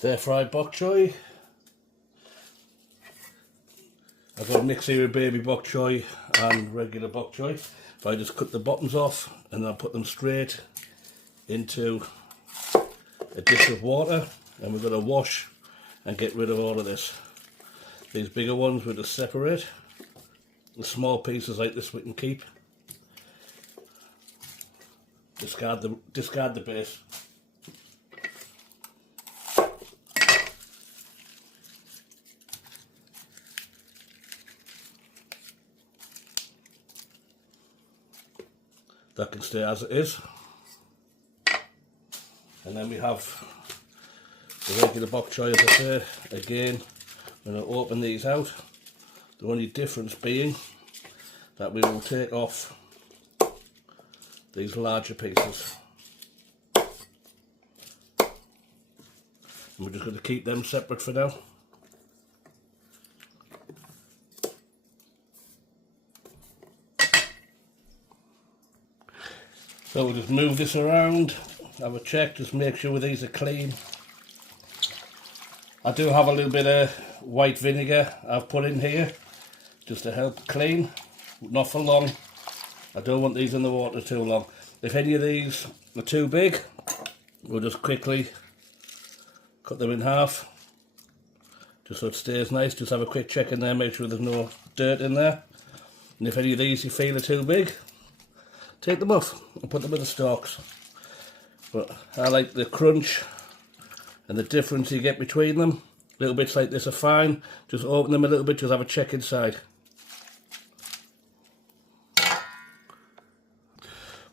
Stir Fry Bok Choy. I've got a mix here of baby bok choy and regular bok choy. If I just cut the bottoms off and then I put them straight into a dish of water, and we're going to wash and get rid of all of this. These bigger ones we'll just separate. The small pieces like this we can keep. Discard the base. That can stay as it is. And then we have the regular bok choy, as I say. Again, I'm going to open these out. The only difference being that we will take off these larger pieces. And we're just going to keep them separate for now. So we'll just move this around, have a check, just make sure these are clean. I do have a little bit of white vinegar I've put in here, just to help clean, not for long. I don't want these in the water too long. If any of these are too big, we'll just quickly cut them in half, just so it stays nice. Just have a quick check in there, make sure there's no dirt in there. And if any of these you feel are too big, take them off and put them in the stalks. But I like the crunch and the difference you get between them. Little bits like this are fine. Just open them a little bit, just have a check inside.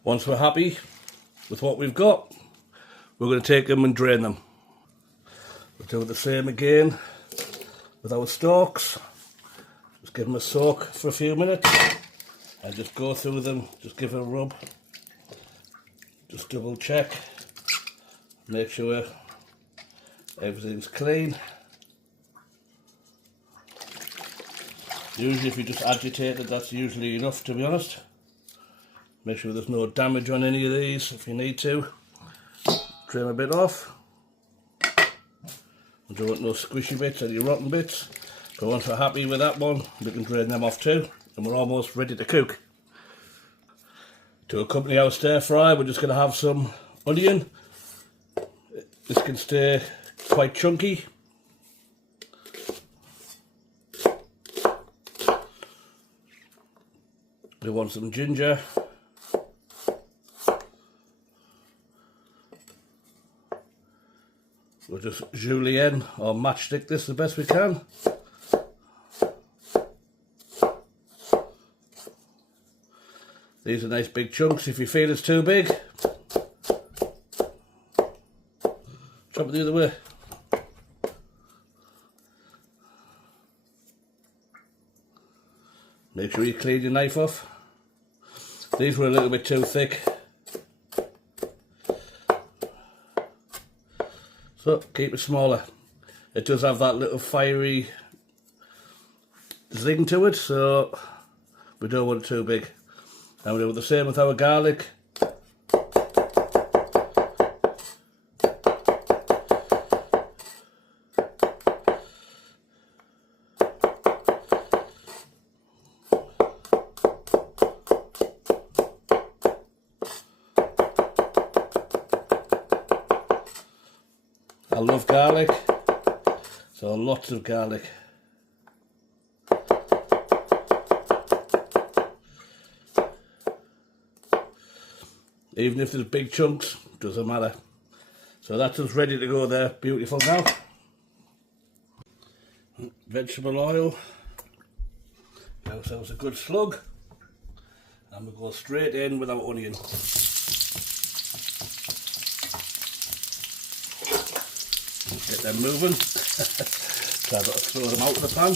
Once we're happy with what we've got, we're going to take them and drain them. We'll do the same again with our stalks. Just give them a soak for a few minutes. And just go through them, just give it a rub, just double check, make sure everything's clean. Usually if you just agitate it, that's usually enough, to be honest. Make sure there's no damage on any of these. If you need to, trim a bit off. We don't want no squishy bits, any rotten bits. But once we're happy with that one, we can drain them off too. And we're almost ready to cook. To accompany our stir fry, we're just going to have some onion. This can stay quite chunky. We want some ginger. We'll just julienne or matchstick this the best we can. These are nice big chunks. If you feel it's too big, chop it the other way. Make sure you clean your knife off. These were a little bit too thick, so keep it smaller. It does have that little fiery zing to it, so we don't want it too big. And we'll do the same with our garlic. I love garlic, so lots of garlic. Even if there's big chunks, doesn't matter. So that's just ready to go there, beautiful now. Vegetable oil, give ourselves a good slug, and we'll go straight in with our onion. Get them moving, so I've got to throw them out of the pan.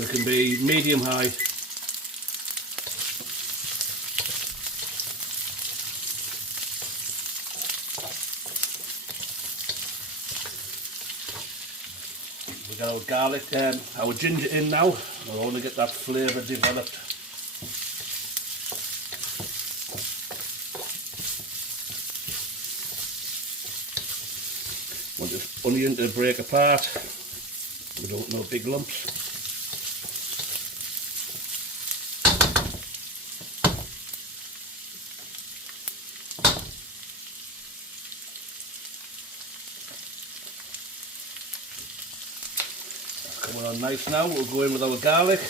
We can be medium high. We got our garlic, our ginger in now. I want to get that flavour developed. Want this onion to break apart. We don't want no big lumps. That's coming on nice now. We'll go in with our garlic.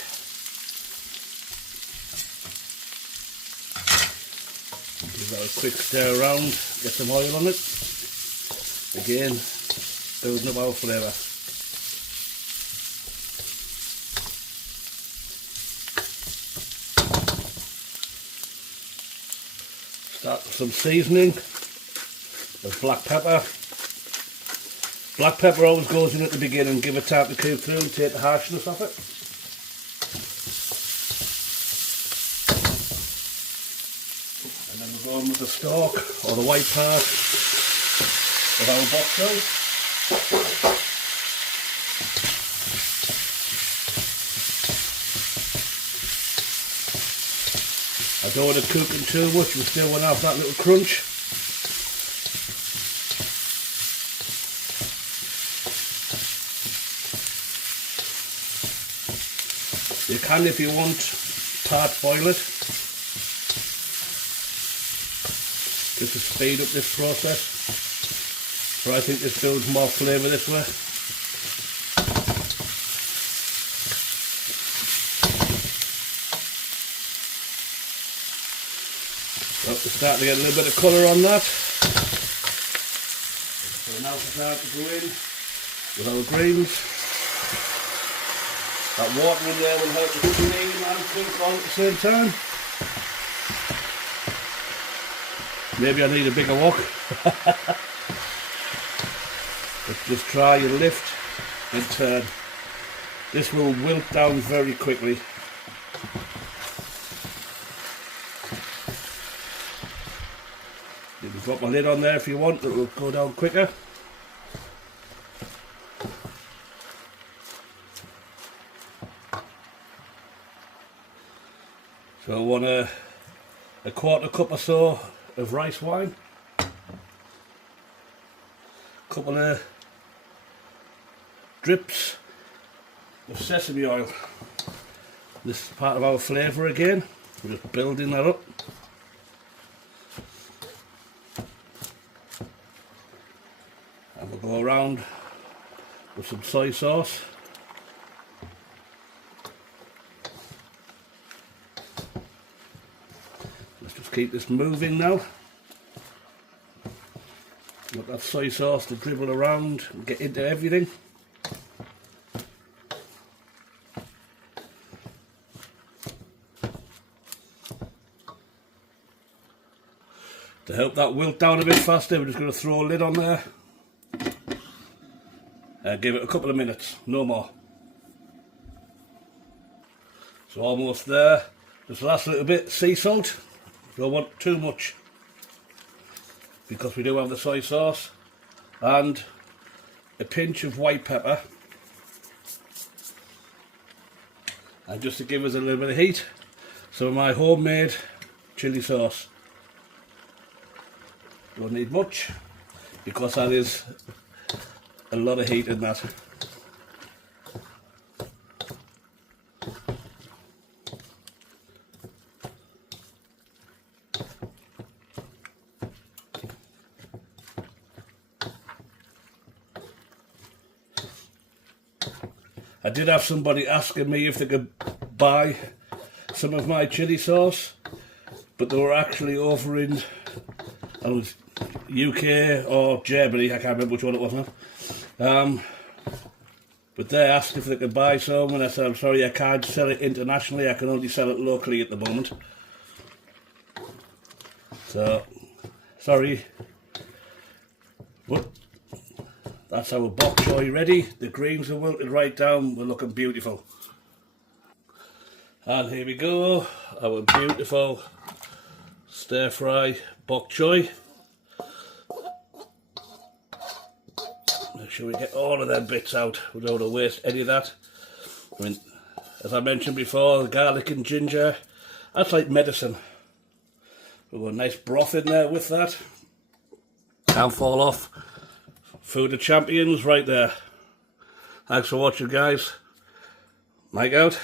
Give that a quick stir around, get some oil on it. Again, building up our flavour. Start with some seasoning of black pepper. Black pepper always goes in at the beginning, give it time to cook through and take the harshness off it. And then we're going with the stalk or the white part of our bok choy. I don't want it cooking too much, we still want to have that little crunch. You can, if you want, part boil it, just to speed up this process. But I think this builds more flavour this way. So we're starting to get a little bit of colour on that. So now it's time to go in with our greens. That water in there will help it clean and cook all at the same time. Maybe I need a bigger wok. Let's just try and lift and turn. This will wilt down very quickly. You can drop my lid on there if you want, it will go down quicker. So I want a quarter cup or so of rice wine, a couple of drips of sesame oil. This is part of our flavour again, we're just building that up. And we'll go around with some soy sauce. Let's just keep this moving now. Want that soy sauce to dribble around and get into everything. To help that wilt down a bit faster, we're just going to throw a lid on there and give it a couple of minutes, no more. So almost there. Just the last little bit, sea salt. Don't want too much because we do have the soy sauce, and a pinch of white pepper, and just to give us a little bit of heat, some of my homemade chilli sauce. Don't need much because that is a lot of heat in that. I did have somebody asking me if they could buy some of my chilli sauce, but they were actually over in UK or Germany, I can't remember which one it was now. But they asked if they could buy some, and I said, I'm sorry, I can't sell it internationally, I can only sell it locally at the moment. So, sorry. But that's our bok choy ready. The greens are wilted right down, we're looking beautiful. And here we go, our beautiful stir fry bok choy. Make sure we get all of them bits out, we don't want to waste any of that. I mean, as I mentioned before, the garlic and ginger, that's like medicine. We've got a nice broth in there with that. Can't fall off Food of champions right there. Thanks for watching, guys. Mike out.